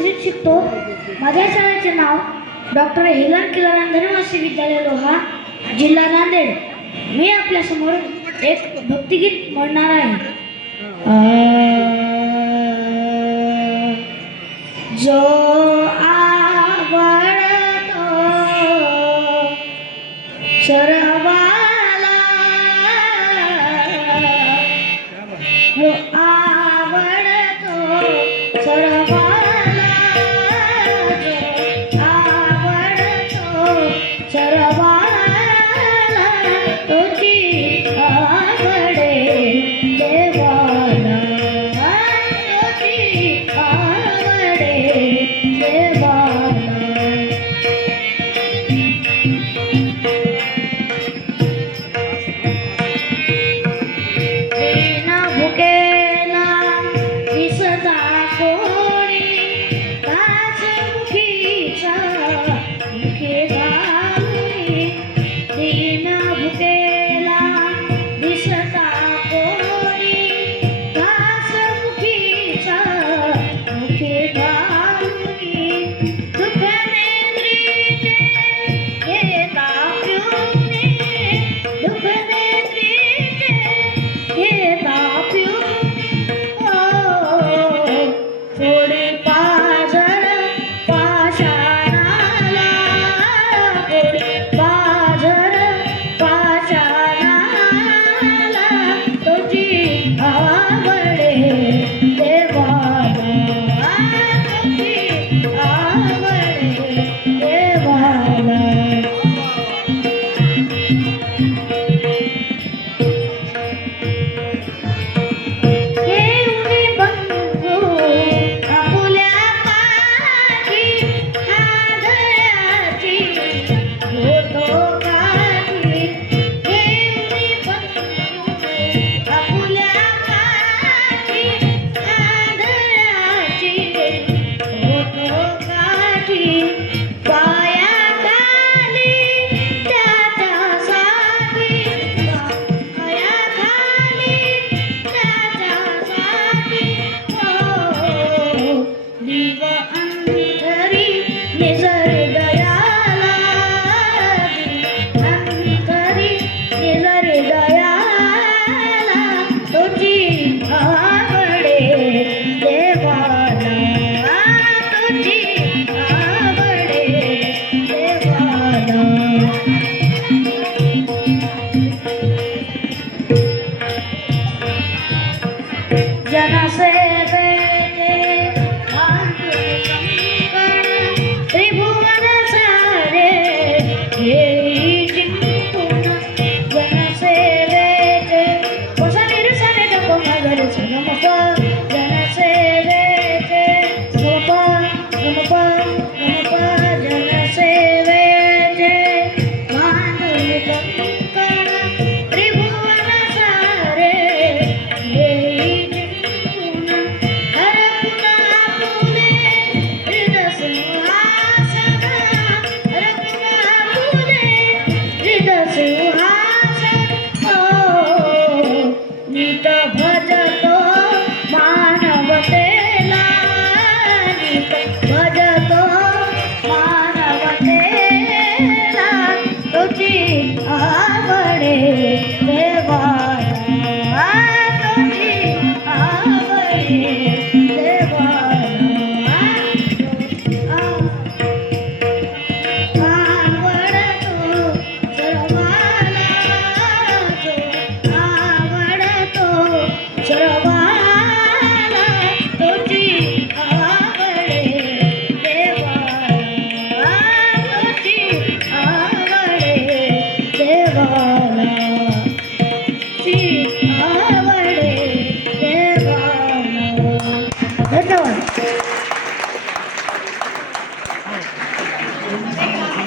तिसरीत शिकतो. माझ्या शाळेचे नाव डॉक्टर हिलाल किलाराम धनवासी विद्यालय लोहा, जिल्हा नांदेड. मी आपल्यासमोर एक भक्तिगीत म्हणणार आहे. जो आवडतो सर्वाला, जो आवडतो सर्वाला, जो आवडतो सर्वाला, तोची आवडे देवाला, तोची आवडे देवाला. बिना भुकेला दिसता कोणी, दासमुखीच्या मुखे घालूनी. बिना भुकेला दिसता कोणी, दासमुखीच्या मुखे घालूनी. दुःखनेंद्रीचे घेता पिऊनी, दुःखनेंद्रीचे घेता पिऊनी. थोडे पाझर पाषाणाला, थोडे पाझर पाषाणाला, तुझी आवडे देवाला, तुझी आवडे देवाला. घेऊनी बंधू आपुल्या पाठी, आदराची होतो काठी. घेऊनी बंधू आपुल्या पाठी, आदराची होतो काठी. पायाखाली त्याच्यासाठी, पायाखाली त्याच्यासाठी, हो दिवा